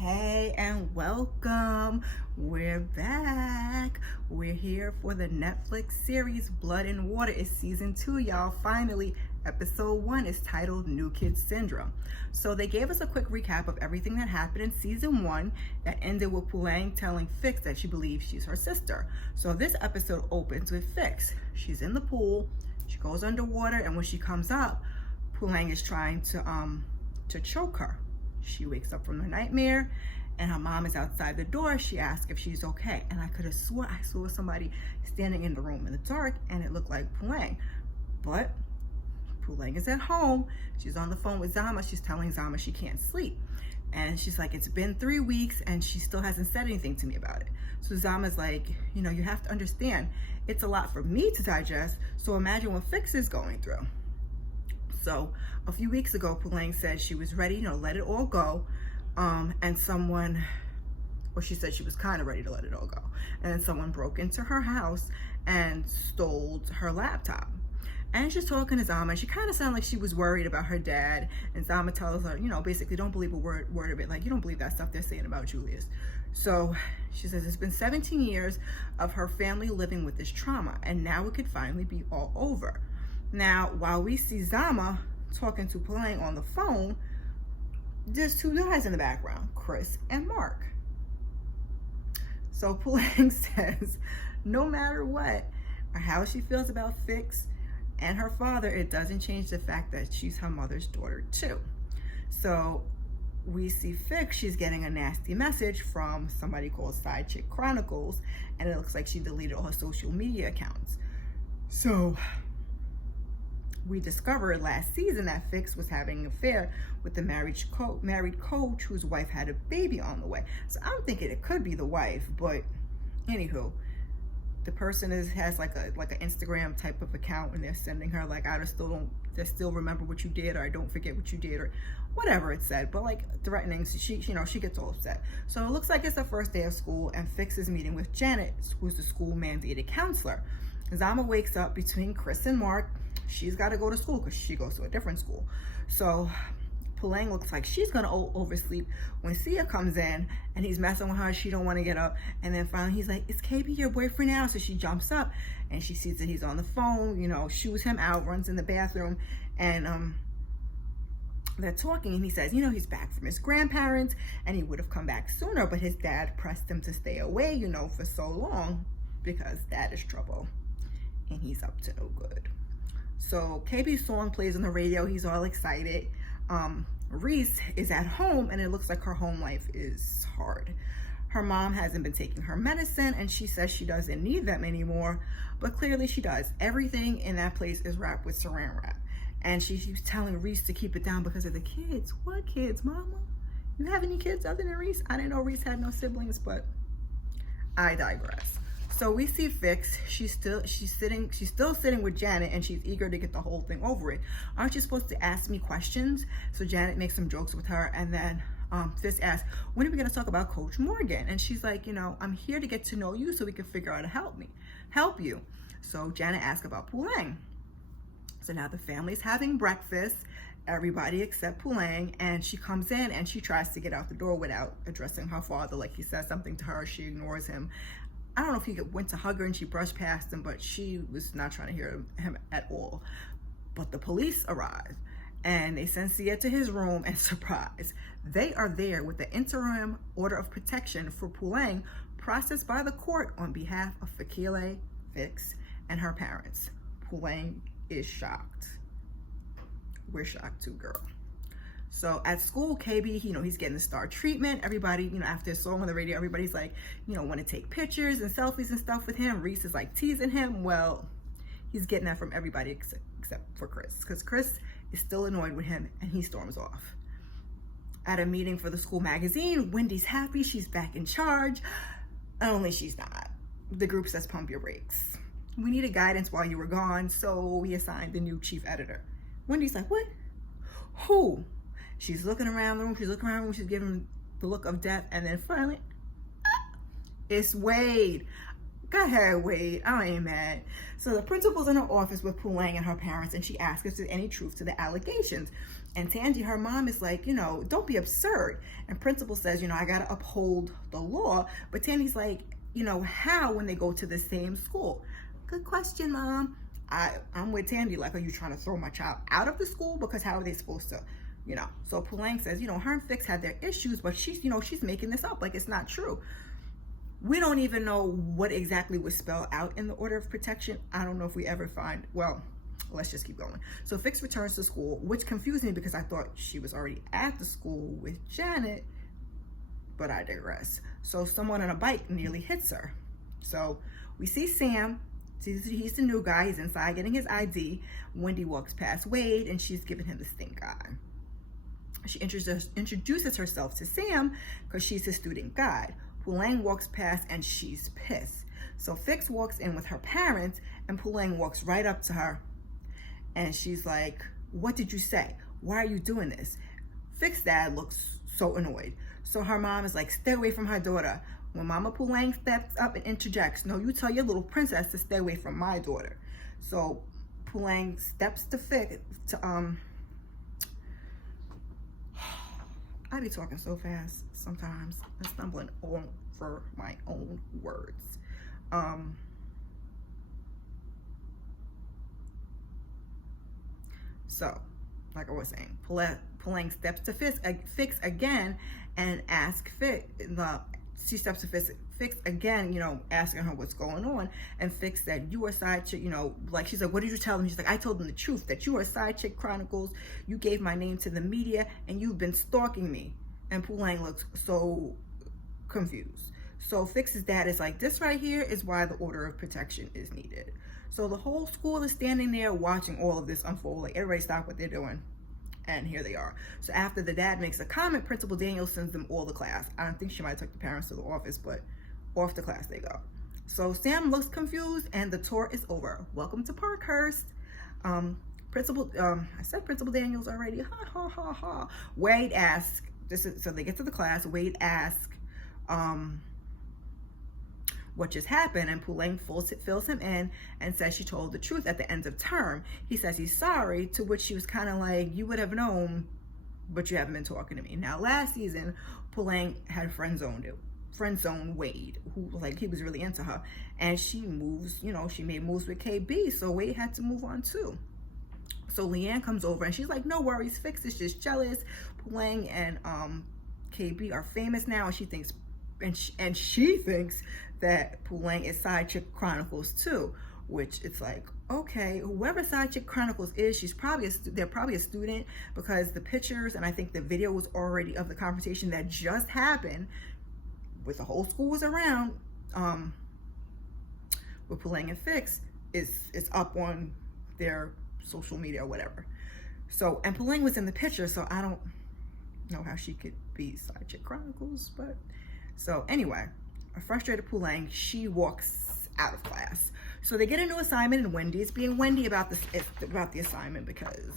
Hey, and welcome. We're back. We're here for the Netflix series Blood and Water. It's season 2, y'all. Finally, episode 1 is titled New Kid Syndrome. So they gave us a quick recap of everything that happened in season 1 that ended with Pulang telling Fix that she believes she's her sister. So this episode opens with Fix. She's in the pool. She goes underwater, and when she comes up, Pulang is trying to choke her. She wakes up from the nightmare and her mom is outside the door. She asks if she's okay. And I could have swore I saw somebody standing in the room in the dark and it looked like Pulang. But Pulang is at home. She's on the phone with Zama. She's telling Zama she can't sleep. And she's like, it's been 3 weeks and she still hasn't said anything to me about it. So Zama's like, you know, you have to understand, it's a lot for me to digest. So imagine what Fix is going through. So a few weeks ago, Pulang said she was ready, let it all go. And someone, or she said she was kind of ready to let it all go. And then someone broke into her house and stole her laptop. And she's talking to Zama, and she kind of sounded like she was worried about her dad. And Zama tells her, basically don't believe a word of it. Like, you don't believe that stuff they're saying about Julius. So she says it's been 17 years of her family living with this trauma, and now it could finally be all over. Now, while we see Zama talking to Pulang on the phone, there's 2 guys in the background, Chris and Mark. So Pulang says, no matter what, or how she feels about Fix and her father, it doesn't change the fact that she's her mother's daughter too. So we see Fix, she's getting a nasty message from somebody called Side Chick Chronicles, and it looks like she deleted all her social media accounts. So we discovered last season that Fix was having an affair with the married coach whose wife had a baby on the way. So I'm thinking it could be the wife, but anywho, the person has like an Instagram type of account, and they're sending her like, I still remember what you did, or I don't forget what you did, or whatever it said, but like threatening. So she gets all upset. So it looks like it's the first day of school, and Fix is meeting with Janet, who's the school mandated counselor. Zama wakes up between Chris and Mark. She's got to go to school because she goes to a different school. So Pulang looks like she's going to oversleep when Sia comes in, and he's messing with her. She don't want to get up. And then finally he's like, is KB your boyfriend now? So she jumps up and she sees that he's on the phone, shoos him out, runs in the bathroom, and they're talking, and he says, he's back from his grandparents and he would have come back sooner, but his dad pressed him to stay away, for so long because dad is trouble and he's up to no good. So KB's song plays on the radio. He's all excited. Reese is at home, and it looks like her home life is hard. Her mom hasn't been taking her medicine, and she says she doesn't need them anymore, but clearly she does. Everything in that place is wrapped with saran wrap. And she's telling Reese to keep it down because of the kids. What kids, mama? You have any kids other than Reese? I didn't know Reese had no siblings, but I digress. So we see Fix, she's still sitting with Janet, and she's eager to get the whole thing over it. Aren't you supposed to ask me questions? So Janet makes some jokes with her, and then Fix asks, when are we gonna talk about Coach Morgan? And she's like, I'm here to get to know you so we can figure out how to help you. So Janet asks about Pulang. So now the family's having breakfast, everybody except Pulang, and she comes in and she tries to get out the door without addressing her father. Like, he says something to her, she ignores him. I don't know if he went to hug her and she brushed past him, but she was not trying to hear him at all. But the police arrive and they send Sia to his room, and surprise, they are there with the interim order of protection for Pulang, processed by the court on behalf of Fakile, Fix, and her parents. Pulang is shocked. We're shocked too, girl. So at school, KB, he's getting the star treatment. Everybody, after a song on the radio, everybody's like, want to take pictures and selfies and stuff with him. Reese is like teasing him. Well, he's getting that from everybody except for Chris, because Chris is still annoyed with him and he storms off. At a meeting for the school magazine, Wendy's happy. She's back in charge. Only she's not. The group says, pump your brakes. We needed guidance while you were gone, so we assigned the new chief editor. Wendy's like, what? Who? She's looking around the room, she's giving the look of death, and then finally, it's Wade. Go ahead, Wade, I ain't mad. So the principal's in her office with Pulang and her parents, and she asks if there's any truth to the allegations. And Tandy, her mom, is like, don't be absurd. And principal says, I got to uphold the law. But Tandy's like, how when they go to the same school? Good question, Mom. I'm with Tandy. Like, are you trying to throw my child out of the school? Because how are they supposed to, So Pulang says, her and Fix had their issues, but she's making this up. Like, it's not true. We don't even know what exactly was spelled out in the order of protection. I don't know if we ever find, well, let's just keep going. So Fix returns to school, which confused me because I thought she was already at the school with Janet, but I digress. So someone on a bike nearly hits her. So we see Sam. He's the new guy. He's inside getting his ID. Wendy walks past Wade and she's giving him the stink eye. She introduces herself to Sam because she's his student guide. Pulang walks past and she's pissed. So Fix walks in with her parents and Pulang walks right up to her and she's like, what did you say? Why are you doing this? Fix's dad looks so annoyed. So her mom is like, stay away from her daughter. When Mama Pulang steps up and interjects, no, you tell your little princess to stay away from my daughter. So Pulang steps to Fix to, I be talking so fast sometimes. I'm stumbling over my own words. So, like I was saying, Pulang steps to Fix again and asks Fix. She steps to Fix again, asking her what's going on. And Fix said, you are side chick, like she's like, what did you tell them? She's like, I told them the truth, that you are Side Chick Chronicles. You gave my name to the media and you've been stalking me. And Pulang looks so confused. So Fix's dad is like, this right here is why the order of protection is needed. So the whole school is standing there watching all of this unfold. Like, everybody stop what they're doing. And here they are. So after the dad makes a comment, Principal Daniel sends them all to class. I don't think she might have took the parents to the office, but off to class they go. So Sam looks confused and the tour is over. Welcome to Parkhurst. I said Principal Daniels already. Ha ha ha ha. Wade asks, so they get to the class. Wade asks what just happened, and Pulang fills him in and says she told the truth at the end of term. He says he's sorry, to which she was kind of like, you would have known, but you haven't been talking to me. Now, last season, Pulang had friend zoned Wade, who, like, he was really into her, and she made moves with KB, so Wade had to move on too. So Leanne comes over and she's like, no worries, Fix is just jealous. Pulang and KB are famous now, and she thinks that Pulang is Side Chick Chronicles too, which it's like, okay, whoever Side Chick Chronicles is, they're probably a student, because the pictures and I think the video was already of the conversation that just happened with the whole school was around with Pulang and Fix is up on their social media or whatever. So, and Pulang was in the picture, so I don't know how she could be Side Chick Chronicles, but so anyway, a frustrated Pulang, she walks out of class. So they get a new assignment, and Wendy is being Wendy about the assignment because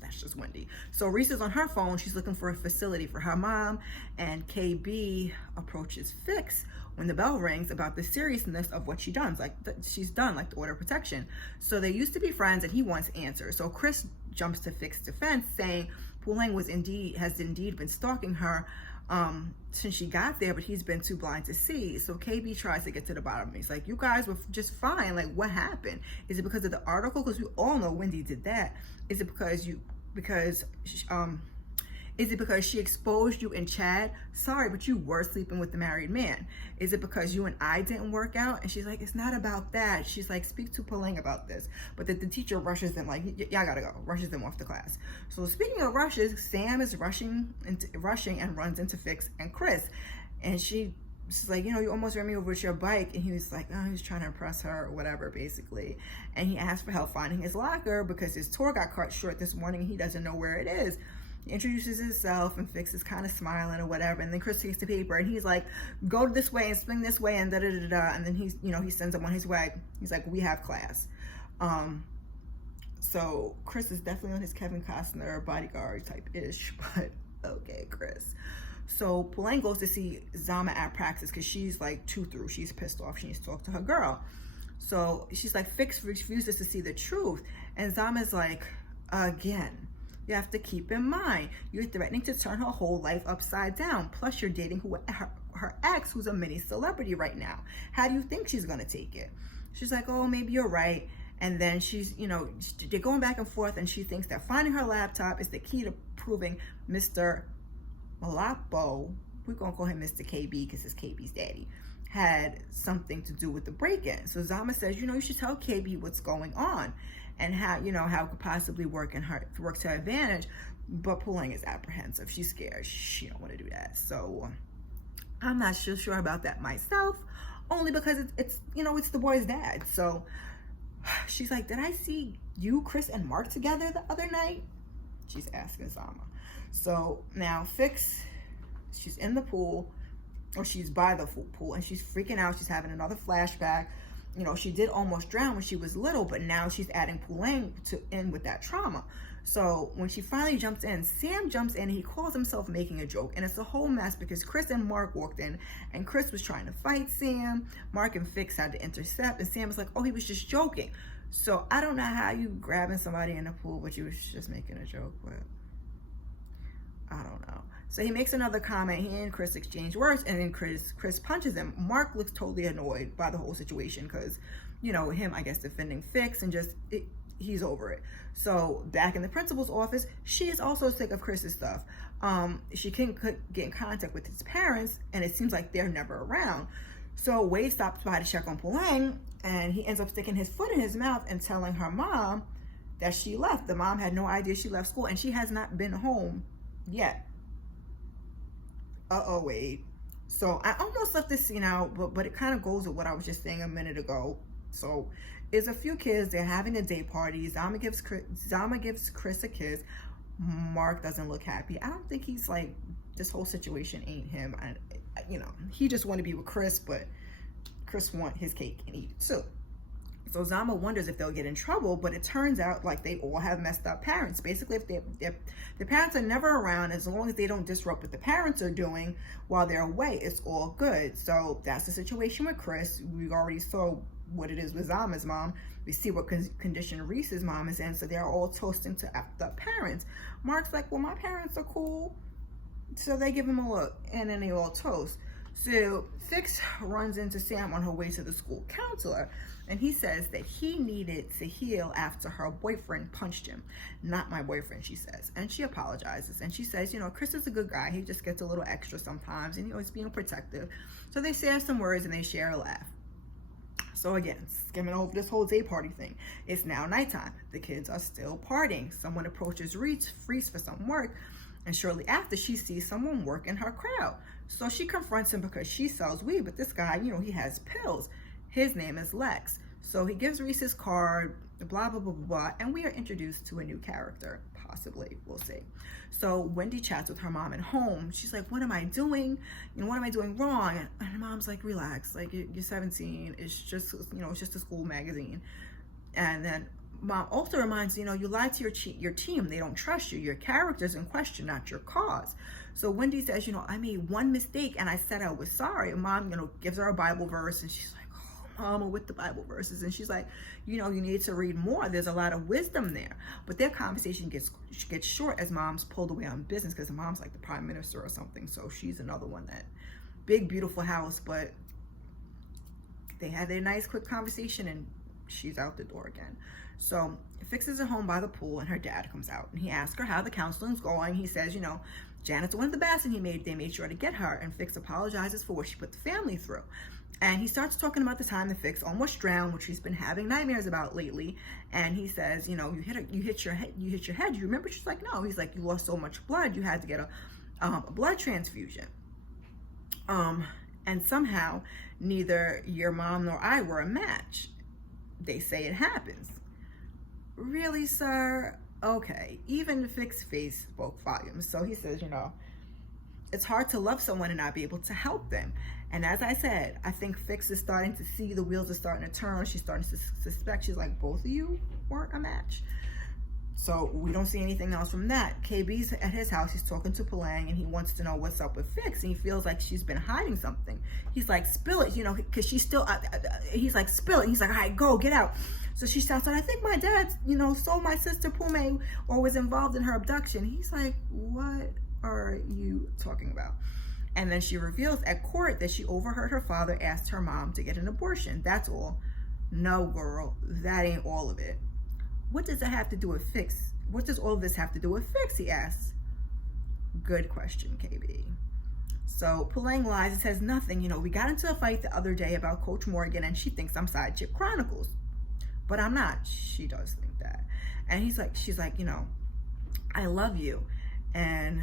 that's just Wendy. So Reese is on her phone. She's looking for a facility for her mom, and KB approaches Fix when the bell rings about the seriousness of what she's done, like the order of protection. So they used to be friends, and he wants answers. So Chris jumps to Fix's defense, saying Pulang has indeed been stalking her since she got there, but he's been too blind to see. So KB tries to get to the bottom of it. He's like, you guys were just fine. Like, what happened? Is it because of the article? Because we all know Wendy did that. Is it because she exposed you in chat? Sorry, but you were sleeping with the married man. Is it because you and I didn't work out? And she's like, it's not about that. She's like, speak to Pulang about this. But the teacher rushes them, like, y'all gotta go. Rushes them off the class. So speaking of rushes, Sam is rushing and runs into Fix and Chris. And she's like, you almost ran me over with your bike. And he was like, oh, he's trying to impress her or whatever, basically. And he asked for help finding his locker because his tour got cut short this morning and he doesn't know where it is. He introduces himself and Fix is kind of smiling or whatever. And then Chris takes the paper and he's like, go this way and swing this way and da-da-da-da. And then he sends him on his way. He's like, we have class. So Chris is definitely on his Kevin Costner bodyguard type-ish, but okay, Chris. So Pulang goes to see Zama at practice because she's like too through. She's pissed off. She needs to talk to her girl. So she's like, Fix refuses to see the truth. And Zama's like, Again, you have to keep in mind, you're threatening to turn her whole life upside down. Plus, you're dating her ex, who's a mini celebrity right now. How do you think she's going to take it? She's like, oh, maybe you're right. And then she's, you know, they're going back and forth, and she thinks that finding her laptop is the key to proving Mr. Malapo, we're going to call him Mr. KB because it's KB's daddy, had something to do with the break-in. So Zama says, you know, you should tell KB what's going on and how, you know, how it could possibly work to her advantage. But Pulang is apprehensive. She's scared. She don't want to do that. So I'm not sure about that myself, only because it's you know, it's the boy's dad. So she's like, did I see you, Chris, and Mark together the other night? She's asking Zama. So now Fix, she's in the pool, or she's by the pool, and she's freaking out. She's having another flashback. You know, she did almost drown when she was little, but now she's adding Pulang in with that trauma. So when she finally jumps in, Sam jumps in and he calls himself making a joke. And it's a whole mess because Chris and Mark walked in and Chris was trying to fight Sam. Mark and Fix had to intercept, and Sam was like, oh, he was just joking. So I don't know how you grabbing somebody in the pool, but you was just making a joke, but I don't know. So he makes another comment. He and Chris exchange words, and then Chris punches him. Mark looks totally annoyed by the whole situation because, you know, him, I guess, defending Fix, and just, he's over it. So back in the principal's office, she is also sick of Chris's stuff. She couldn't get in contact with his parents, and it seems like they're never around. So Wade stops by to check on Pulang, and he ends up sticking his foot in his mouth and telling her mom that she left. The mom had no idea she left school, and she has not been home yet. Uh-oh, Wade. So I almost left this scene out, but it kind of goes with what I was just saying a minute ago. So there's a few kids, they're having a day party. Zama gives Chris a kiss. Mark doesn't look happy. I don't think he's like, this whole situation ain't him. You know, he just want to be with Chris, but Chris want his cake and eat it too. So Zama wonders if they'll get in trouble, but it turns out like they all have messed up parents. Basically, if the parents are never around, as long as they don't disrupt what the parents are doing while they're away, it's all good. So that's the situation with Chris. We already saw what it is with Zama's mom. We see what condition Reese's mom is in, so they're all toasting to effed up parents. Mark's like, well, my parents are cool. So they give him a look, and then they all toast. So Fix runs into Sam on her way to the school counselor, and he says that he needed to heal after her boyfriend punched him. Not my boyfriend, she says. And she apologizes, and she says, you know, Chris is a good guy. He just gets a little extra sometimes, and, you know, he's being protective. So they share some words, and they share a laugh. So again, skimming over this whole day party thing. It's now nighttime. The kids are still partying. Someone approaches Reese for some work, and shortly after, she sees someone work in her crowd. So she confronts him because she sells weed, but this guy, you know, he has pills. His name is Lex. So he gives Reese his card, blah, blah, blah, blah, blah, and we are introduced to a new character, possibly, we'll see. So Wendy chats with her mom at home. She's like, what am I doing? You know, what am I doing wrong? And her mom's like, relax, like, you're 17, it's just, you know, it's just a school magazine. And then Mom also reminds, you know, you lied to your team. They don't trust you. Your character's in question, not your cause. So Wendy says, you know, I made one mistake and I said I was sorry. And Mom, you know, gives her a Bible verse, and she's like, oh, Mama, with the Bible verses. And she's like, you know, you need to read more. There's a lot of wisdom there. But their conversation gets short as Mom's pulled away on business, because Mom's like the prime minister or something. So she's another one that big, beautiful house, but they had their nice, quick conversation, and she's out the door again. So Fix is at home by the pool, and her dad comes out, and he asks her how the counseling's going. He says, you know, Janet's one of the best, and they made sure to get her. And Fix apologizes for what she put the family through. And he starts talking about the time that Fix almost drowned, which he's been having nightmares about lately. And he says, you know, you hit your head. You remember? She's like, no. He's like, you lost so much blood, you had to get a blood transfusion. And somehow neither your mom nor I were a match. They say it happens. Really, sir? Okay. Even Fix's face spoke volumes. So he says, you know, it's hard to love someone and not be able to help them. And as I said, I think Fix is starting to see the wheels are starting to turn. She's starting to suspect. She's like, both of you weren't a match. So we don't see anything else from that. KB's at his house. He's talking to Palang, and he wants to know what's up with Fix. And he feels like she's been hiding something. He's like, spill it, you know, because she's still, he's like, spill it. He's like, all right, go, get out. So she shouts out, I think my dad, you know, sold my sister Pume or was involved in her abduction. He's like, what are you talking about? And then she reveals at court that she overheard her father ask her mom to get an abortion. That's all. No, girl, that ain't all of it. What does it have to do with Fix? What does all of this have to do with Fix, he asks. Good question, KB. So Palang lies and says nothing. You know, we got into a fight the other day about Coach Morgan, and she thinks I'm Side Chick Chronicles. But I'm not. She does think that. And she's like, you know, I love you. And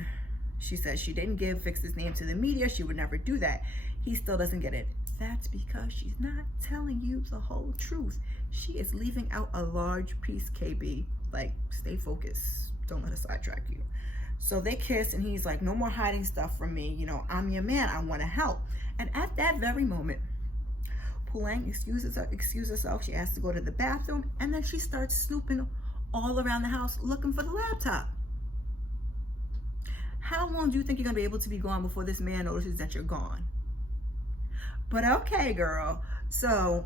she says she didn't give Fix's name to the media. She would never do that. He still doesn't get it. That's because she's not telling you the whole truth. She is leaving out a large piece, KB. Like, stay focused. Don't let us sidetrack you. So they kiss, and he's like, no more hiding stuff from me. You know, I'm your man. I want to help. And at that very moment, Palang excuses herself. She asks to go to the bathroom, and then she starts snooping all around the house looking for the laptop. How long do you think you're going to be able to be gone before this man notices that you're gone? But okay, girl. So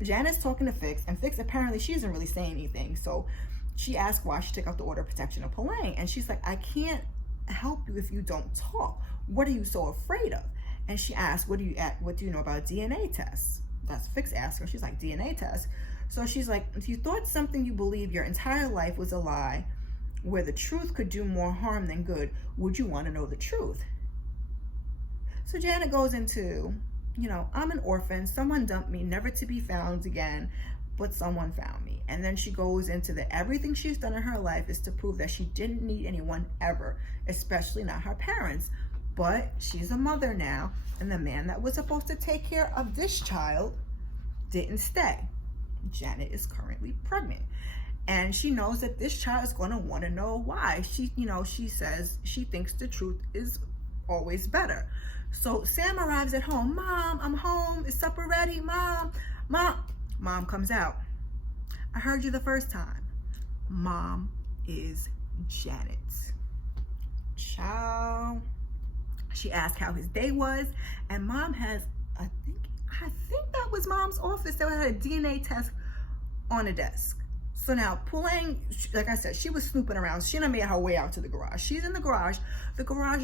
Janet's talking to Fix, and Fix, apparently she isn't really saying anything. So she asks why she took out the order of protection of Palang, and she's like, I can't help you if you don't talk. What are you so afraid of? And she asks, what do you know about DNA tests? That's Fix asks her. She's like, DNA tests? So she's like, if you thought something you believed your entire life was a lie, where the truth could do more harm than good, would you want to know the truth? So Janet goes into, you know, I'm an orphan. Someone dumped me, never to be found again, but someone found me. And then she goes into that everything she's done in her life is to prove that she didn't need anyone ever, especially not her parents. But she's a mother now, and the man that was supposed to take care of this child didn't stay. Janet is currently pregnant, and she knows that this child is going to want to know why. She says she thinks the truth is always better. So Sam arrives at home. Mom, I'm home. Is supper ready? Mom. Mom comes out. I heard you the first time. Mom is Janet. Ciao. She asked how his day was, and Mom has, I think that was Mom's office. They had a DNA test on a desk. So now Palang, like I said, she was snooping around. She done made her way out to the garage. She's in the garage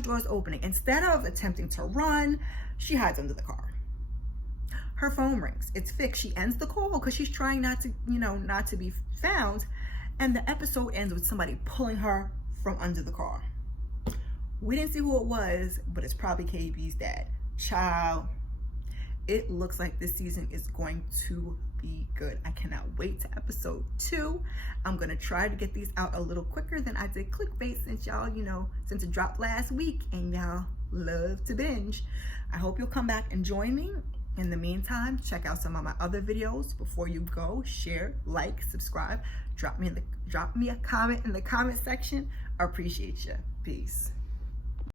door is opening. Instead of attempting to run, she hides under the car. Her phone rings. It's Fix. She ends the call because she's trying not to be found. And the episode ends with somebody pulling her from under the car. We didn't see who it was, but it's probably KB's dad. Child, it looks like this season is going to be good. I cannot wait to episode 2. I'm going to try to get these out a little quicker than I did clickbait since it dropped last week and y'all love to binge. I hope you'll come back and join me. In the meantime, check out some of my other videos. Before you go, share, like, subscribe, drop me a comment in the comment section. I appreciate you. Peace.